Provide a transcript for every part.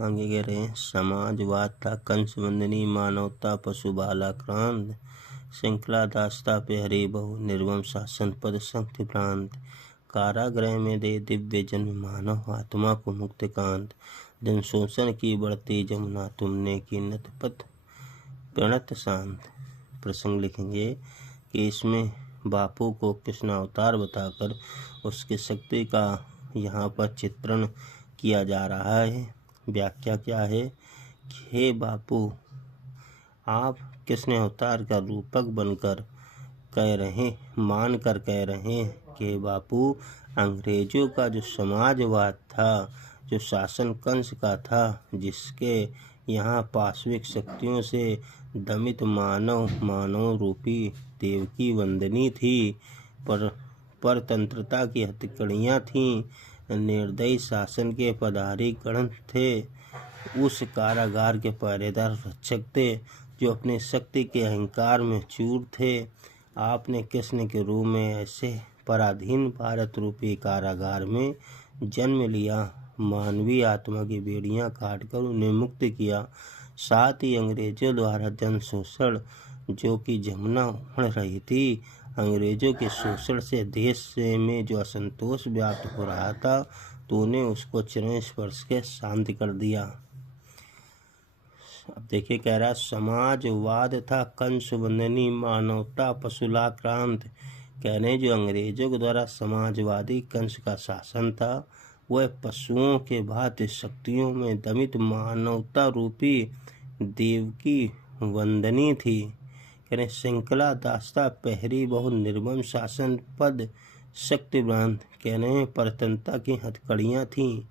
आगे कह रहे हैं समाजवाद था कंस वंदनी मानवता पशु बालाक्रांत श्रृंखला दास्ता पे हरे बहु निर्मम शासन पद शक्ति प्रांत कारागृह में दे दिव्य जन्म मानव आत्मा को मुक्त कांत जन शोषण की बढ़ती जमुना तुमने की नत पथ प्रणत शांत। प्रसंग लिखेंगे कि इसमें बापू को कृष्ण अवतार बताकर उसकी शक्ति का यहाँ पर चित्रण किया जा रहा है। व्याख्या क्या है कि हे बापू, आप कृष्ण अवतार का रूपक बनकर मानकर कह रहे हैं कि बापू, अंग्रेजों का जो समाजवाद था, जो शासन कंस का था, जिसके यहाँ पाश्विक शक्तियों से दमित मानव रूपी देवकी वंदनी थी, परतंत्रता की हथकड़ियाँ थीं, निर्दयी शासन के पदाधिकारी थे, उस कारागार के पहरेदार रक्षक थे जो अपने शक्ति के अहंकार में चूर थे। आपने कृष्ण के रूप में ऐसे पराधीन भारत रूपी कारागार में जन्म लिया, मानवीय आत्मा की बेड़ियां काटकर उन्हें मुक्त किया। साथ ही अंग्रेजों द्वारा जन शोषण जो कि जमुना उमड़ रही थी, अंग्रेजों के शोषण से देश में जो असंतोष व्याप्त हो रहा था, तो उन्हें उसको चरण स्पर्श के शांत कर दिया। अब देखिए कह रहा समाजवाद था कंस वंदनी मानवता पशुलाक्रांत। कह रहे जो अंग्रेजों के द्वारा समाजवादी कंस का शासन था, वह पशुओं के भांति शक्तियों में दमित मानवता रूपी देवकी वंदनी थी। कह रहे श्रृंखला दास्ता पहरी बहु निर्मम शासन पद शक्ति भ्रांत। कह रहे परतंत्रता की हथकड़ियाँ थीं,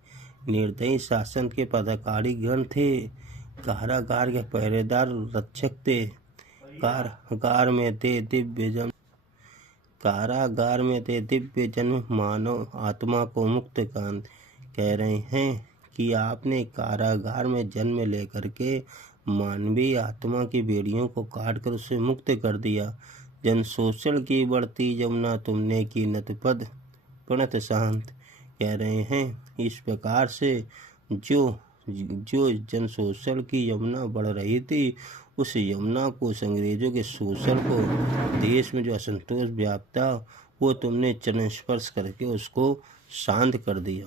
निर्दयी शासन के पदाधिकारी गण थे, कारागार के पहरेदार रक्षक थे, कारागार में थे दिव्य जन्म मानव आत्मा को मुक्त कांत। कह रहे हैं कि आपने कारागार में जन्म लेकर के मानवीय आत्मा की बेड़ियों को काटकर उसे मुक्त कर दिया। जन शोषण की बढ़ती जमुना तुमने की नतपद प्रणत शांत। कह रहे हैं इस प्रकार से जो जन शोषण की यमुना बढ़ रही थी, उस यमुना को, उस अंग्रेजों के शोषण को, देश में जो असंतोष व्याप्त था, वो तुमने चरण स्पर्श करके उसको शांत कर दिया।